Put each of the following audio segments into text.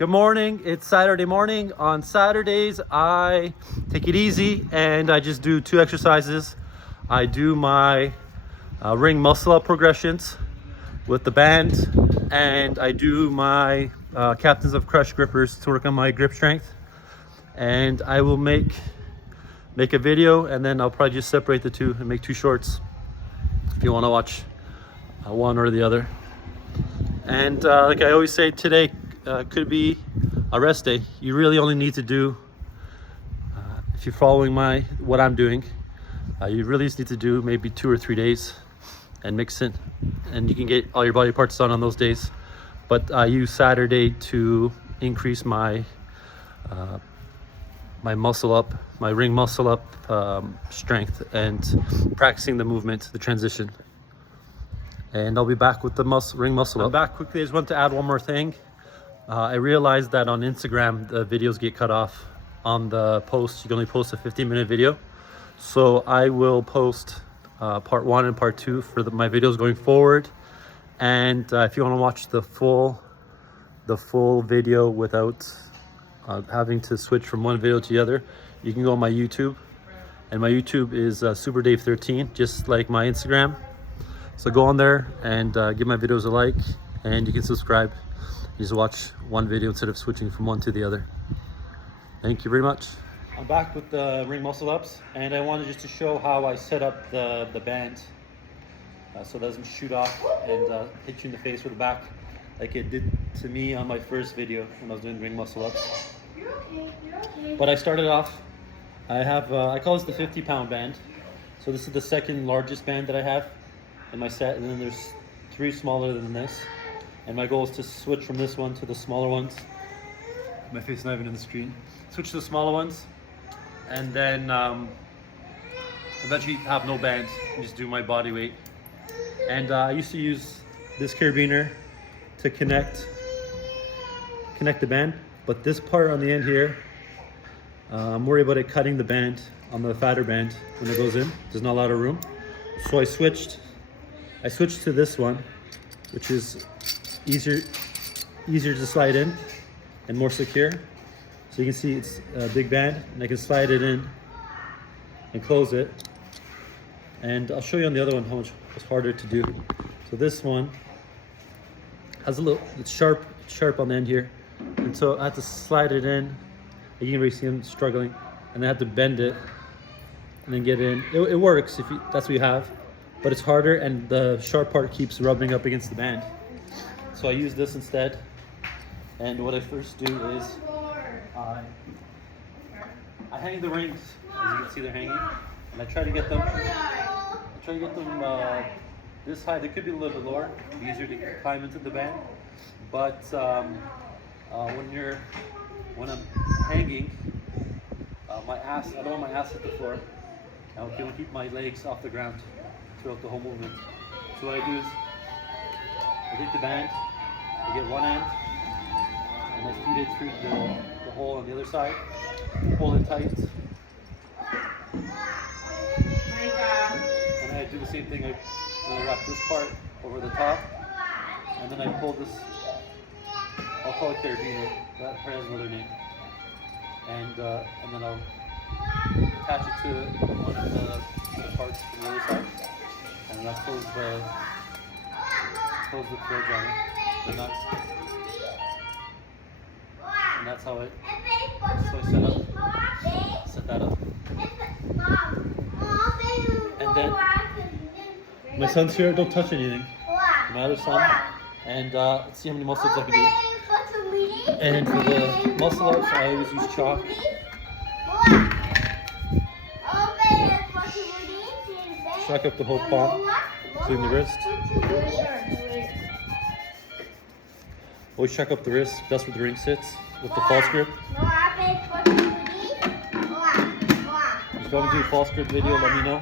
Good morning. It's Saturday morning. On Saturdays, I take it easy and I just do 2 exercises. I do my ring muscle up progressions with the band, and I do my Captains of Crush grippers to work on my grip strength. And I will make a video, and then I'll probably just separate the two and make 2 shorts if you want to watch one or the other. And like I always say, today could be a rest day. You really only need to do, if you're following what I'm doing, you really just need to do maybe 2 or 3 days and mix it, and you can get all your body parts done on those days. But I use Saturday to increase my my muscle up, my ring muscle up strength, and practicing the movement, the transition. And I'll be back with the ring muscle up. I'm back quickly. I just want to add one more thing. I realized that on Instagram, the videos get cut off on the post. You can only post a 15-minute video. So I will post part 1 and part 2 for my videos going forward. And if you want to watch the full video without having to switch from one video to the other, you can go on my YouTube. And my YouTube is Super Dave 13, just like my Instagram. So go on there and give my videos a like, and you can subscribe. You just watch one video instead of switching from one to the other. Thank you very much. I'm back with the ring muscle ups, and I wanted just to show how I set up the band so it doesn't shoot off and hit you in the face with the back like it did to me on my first video when I was doing ring muscle ups. You're okay. But I started off, I call this the 50-pound band. So this is the second largest band that I have in my set, and then there's 3 smaller than this. And my goal is to switch from this one to the smaller ones. My face is not even in the screen. Switch to the smaller ones, and then eventually have no band and just do my body weight. And I used to use this carabiner to connect the band, but this part on the end here, I'm worried about it cutting the band on the fatter band when it goes in. There's not a lot of room. So I switched to this one, which is easier to slide in and more secure. So you can see it's a big band, and I can slide it in and close it. And I'll show you on the other one how much it's harder to do. So this one has it's sharp on the end here, and so I have to slide it in. You can really see I'm struggling, and I have to bend it and then get in. It works if that's what you have, but it's harder, and the sharp part keeps rubbing up against the band. So I use this instead, and what I first do is I hang the rings, as you can see they're hanging, and I try to get them this high. They could be a little bit lower, it'd be easier to climb into the band. But when I'm hanging, I don't want my ass hit the floor. I want to keep my legs off the ground throughout the whole movement. So what I do is I take the band, I get one end, and I feed it through the hole on the other side, hold it tight. And I do the same thing. I wrap this part over the top, and then I pull this, I'll call it carabiner, that part has another name. And then I'll attach it to one of the parts from the other side, and that close the threads on it, and that's how I set that up. And then my son's here. Don't touch anything. My other son. And let's see how many muscle ups I can do. And for the muscle ups, I always use chalk. Chalk up the whole palm, including the wrist. Always check up the wrist. That's where the ring sits with the false grip. If you want to do a false grip video, let me know.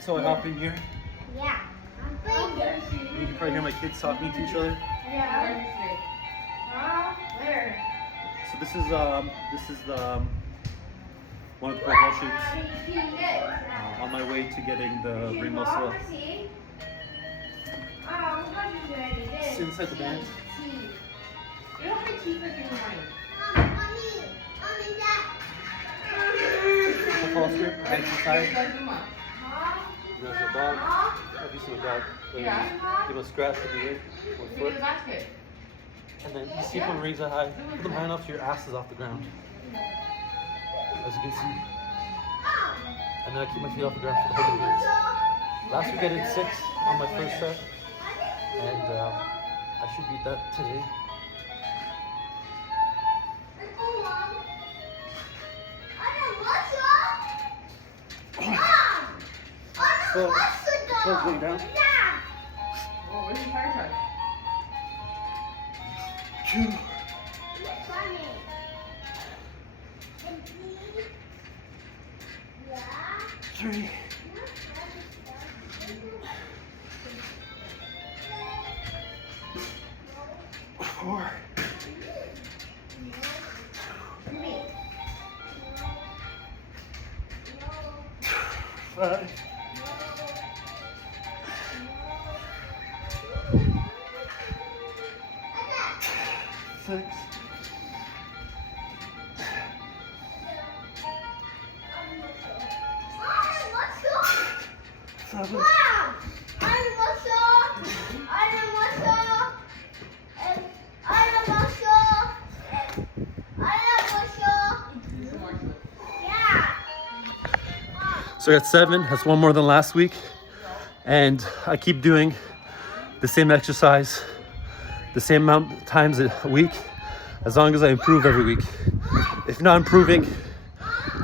So I hop in here. Yeah. You can probably hear my kids talking to each other. So this is one of the progressions on my way to getting the ring muscle up. inside the band. The foster, hands inside. There's a dog. Have you seen a dog? Yeah. Give him a scratch with the ear. One foot. And then you see from rings that high. Put them high enough so your ass is off the ground. As you can see. And then I keep my feet off the ground for the whole rings. Last week I did 6 on my first set. And I should beat that today. So, close going down. Oh, where's your fire truck? 2, 3, 4, 5, 6, 7, 8. So I got 7, that's one more than last week. And I keep doing the same exercise, the same amount of times a week, as long as I improve every week. If you're not improving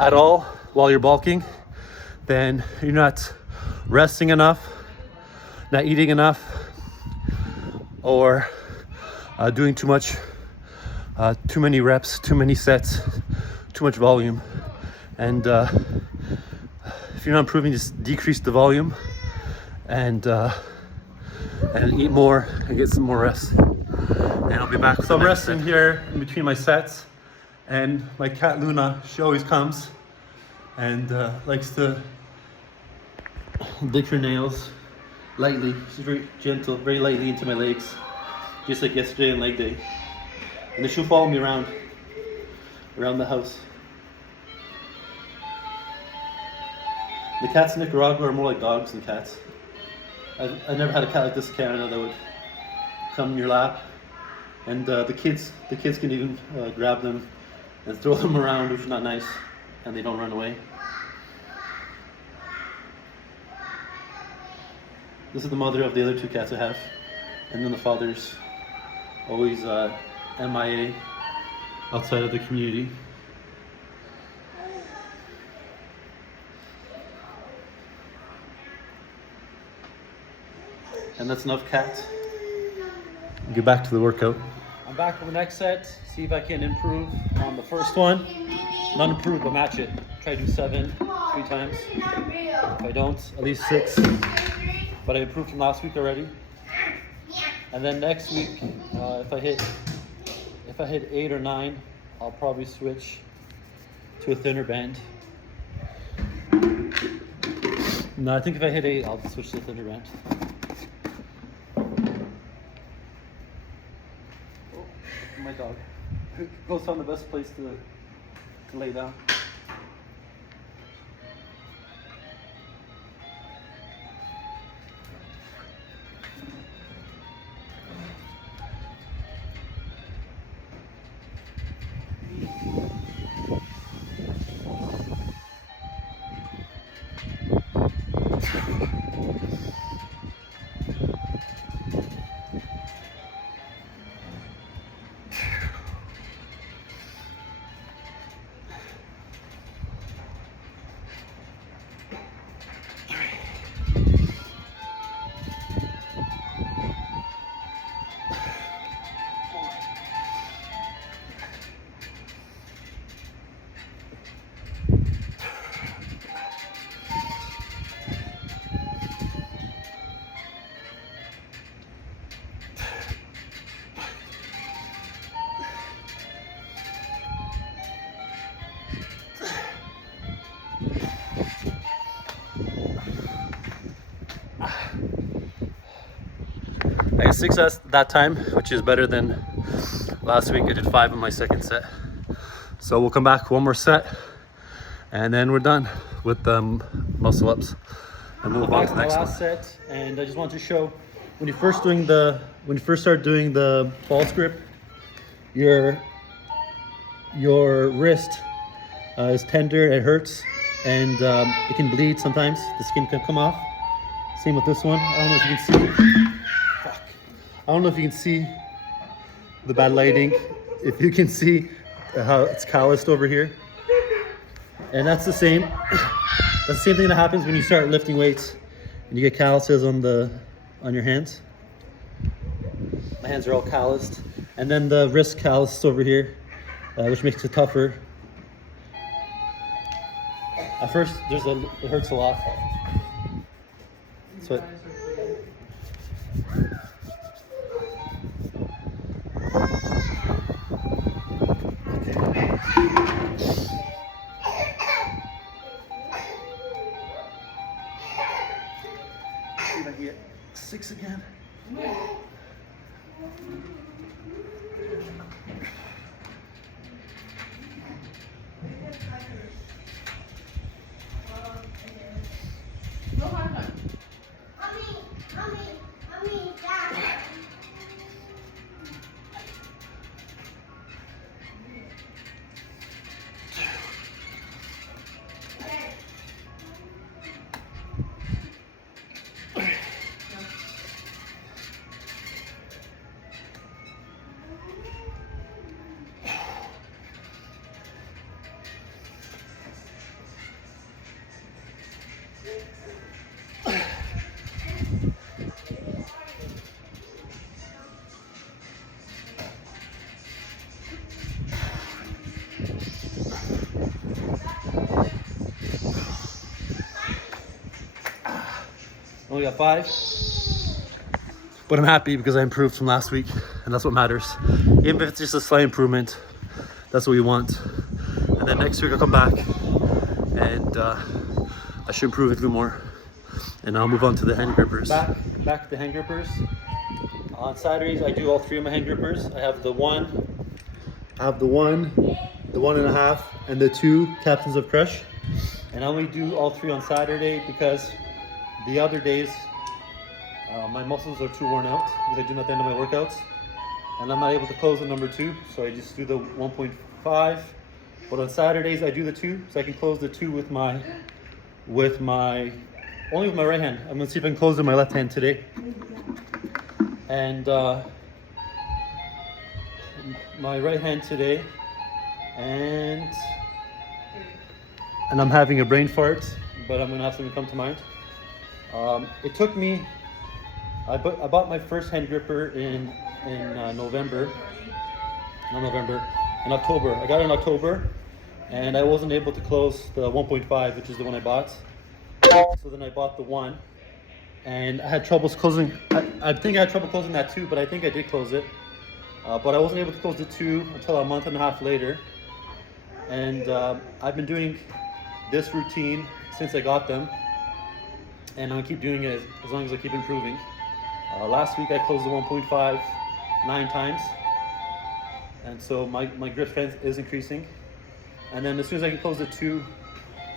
at all while you're bulking, then you're not resting enough, not eating enough, or doing too much, too many reps, too many sets, too much volume. And if you're not improving, just decrease the volume and eat more and get some more rest. And I'll be back. So I'm resting here in between my sets, and my cat Luna, she always comes and likes to lick her nails lightly. She's very gentle, very lightly into my legs, just like yesterday and leg day. And then she'll follow me around the house. The cats in Nicaragua are more like dogs than cats. I never had a cat like this in Canada that would come in your lap, and the kids can even grab them and throw them around, which is not nice, and they don't run away. This is the mother of the other 2 cats I have, and then the father's always MIA outside of the community. And that's enough cat. Get back to the workout. I'm back for the next set. See if I can improve on the first one. Not improve, but match it. Try to do 7 3 times. If I don't, at least 6. But I improved from last week already. And then next week, if I hit 8 or 9, I'll probably switch to a thinner band. No, I think if I hit 8, I'll switch to a thinner band. My dog goes on the best place to lay down. 6 that time, which is better than last week. I did 5 in my second set. So we'll come back 1 more set and then we're done with the muscle ups. And we'll move on to the next one. Last set, and I just want to show when you first start doing the false grip, your wrist is tender, it hurts, and it can bleed sometimes. The skin can come off. Same with this one. I don't know if you can see. Fuck. I don't know if you can see the bad lighting. If you can see how it's calloused over here, and that's the same. That's the same thing that happens when you start lifting weights and you get calluses on your hands. My hands are all calloused, and then the wrist calloused over here, which makes it tougher. At first, it hurts a lot. So see if I can get 6 again. No hard time. Mommy, Dad. Only got 5, but I'm happy because I improved from last week, and that's what matters. Even if it's just a slight improvement, that's what we want. And then next week I'll come back, and I should improve it a little more, and I'll move on to the hand grippers. Back to the hand grippers. On Saturdays I do all 3 of my hand grippers. I have the 1, the 1.5, and the 2 Captains of Crush. And I only do all 3 on Saturday because the other days, my muscles are too worn out because I do them at the end of my workouts, and I'm not able to close the number 2, so I just do the 1.5. But on Saturdays I do the 2, so I can close the 2 only with my right hand. I'm gonna see if I can close it with my left hand today. And my right hand today, and I'm having a brain fart, but I'm gonna have something come to mind. It took me, I bought my first hand gripper in October. I got it in October, and I wasn't able to close the 1.5, which is the one I bought. So then I bought the 1, and I had troubles closing. I think I had trouble closing that 2, but I think I did close it. But I wasn't able to close the 2 until a month and a half later. And I've been doing this routine since I got them, and I'm gonna keep doing it as long as I keep improving. Last week I closed the 1.5 9 times, and so my grip strength is increasing. And then as soon as I can close the 2,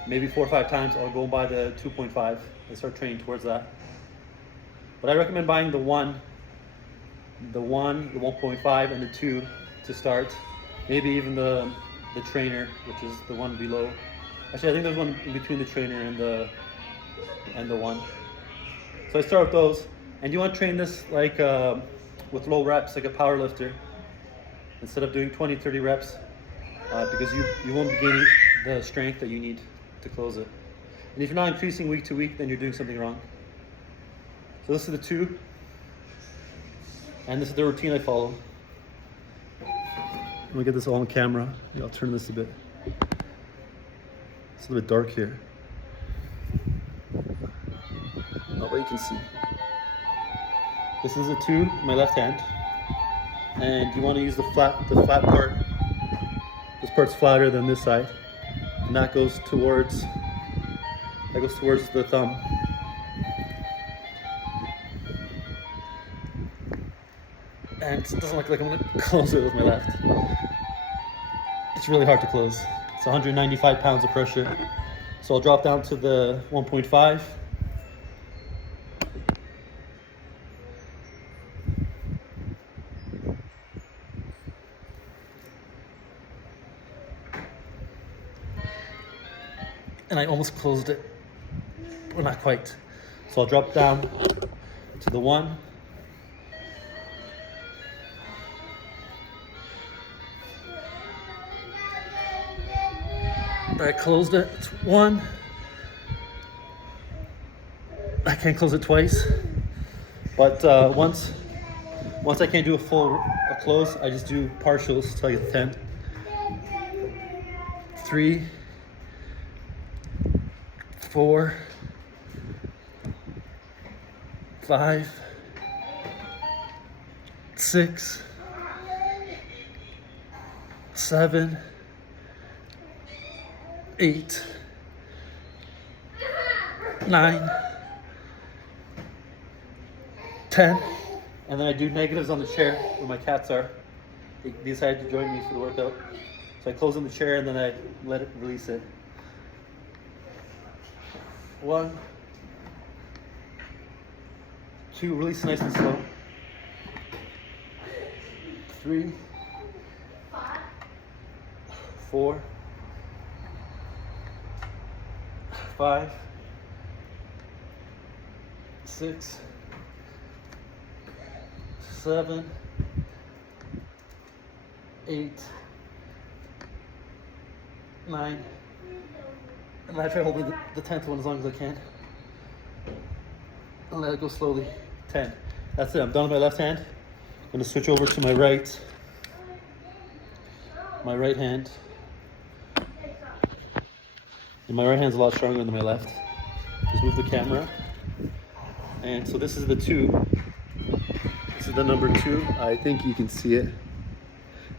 maybe 4 or 5 times, I'll go and buy the 2.5 and start training towards that. But I recommend buying the 1, the 1.5, and the 2 to start. Maybe even the trainer, which is the one below. Actually, I think there's one in between the trainer and the 1. So I start with those, and you want to train this like with low reps, like a power lifter, instead of doing 20-30 reps, because you won't be gaining the strength that you need to close it. And if you're not increasing week to week, then you're doing something wrong. So this is the 2, and this is the routine I follow. I'm gonna get this all on camera. I'll turn this a bit. It's a little bit dark here. Oh, but you can see. This is a 2, my left hand, and you want to use the flat part. This part's flatter than this side, and that goes towards the thumb. And it doesn't look like I'm gonna close it with my left. It's really hard to close. It's 195 pounds of pressure. So I'll drop down to the 1.5. And I almost closed it, but not quite. So I'll drop down to the 1. I closed it. It's 1. I can't close it twice, but once I can't do a close, I just do partials till I get 10. 3, 4, 5, 6, 7, 8, 9, 10, and then I do negatives on the chair where my cats are. They decided to join me for the workout. So I close on the chair and then I let it release it. 1, 2, release nice and slow. 3, 4, 5, 6, 7, 8, 9, and I try holding the 10th one as long as I can. And let it go slowly. 10. That's it. I'm done with my left hand. I'm going to switch over to my right. My right hand. And my right hand's a lot stronger than my left. Just move the camera. And so this is the 2. This is the number 2. I think you can see it.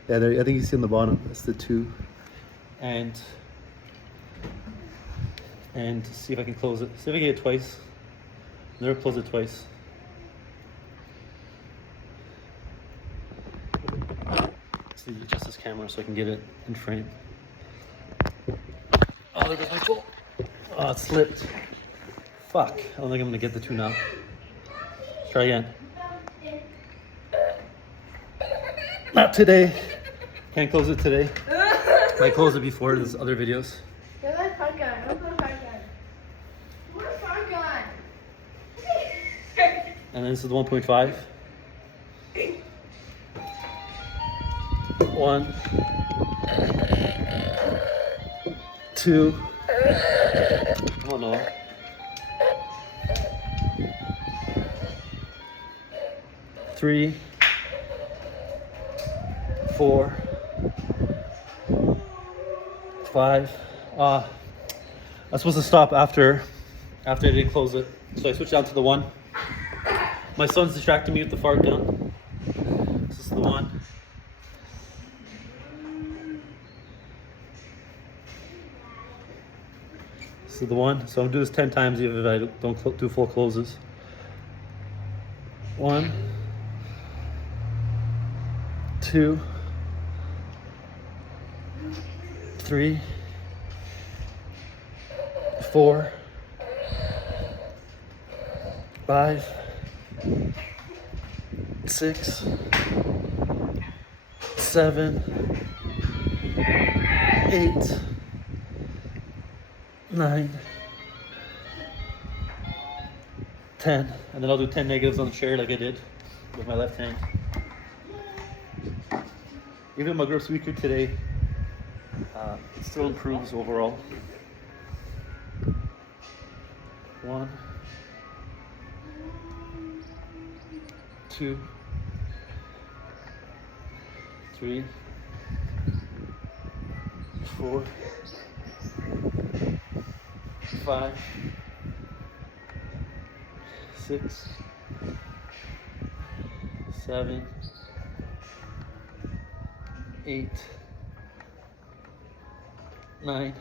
Yeah, there. I think you see on the bottom. That's the 2. And see if I can close it. See if I can get it twice. Never close it twice. Let's adjust this camera so I can get it in frame. Oh, there goes my pole. Oh, it slipped. Fuck. I don't think I'm gonna get the 2 now. Try again. Not today. Can't close it today. I closed it before. There's other videos. Where's my fun gun? Where's my fun gun? Where's my fun gun? And then this is the 1.5. 1, 2. Oh no. 3, 4, 5. I'm supposed to stop after I didn't close it, so I switched down to the 1. My son's distracting me with the fart gun. This is the 1. This is the 1. So I'm gonna do this 10 times even if I don't do full closes. 1, 2, 3, 4, 5, 6, 7, 8, 9, 10, and then I'll do 10 negatives on the chair like I did with my left hand. Even my gross weaker today, it still improves overall. 1, 2, 3, 4, 5, 6, 7, 8, 9,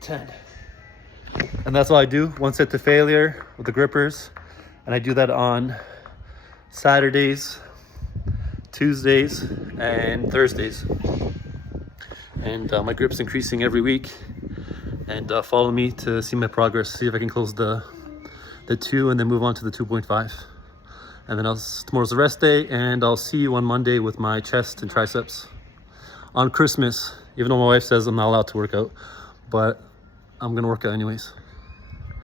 10. And that's all I do. 1 set to failure with the grippers. And I do that on Saturdays, Tuesdays, and Thursdays. And my grip's increasing every week. And follow me to see my progress. See if I can close the 2 and then move on to the 2.5. And then tomorrow's the rest day, and I'll see you on Monday with my chest and triceps on Christmas. Even though my wife says I'm not allowed to work out, but I'm gonna work out anyways.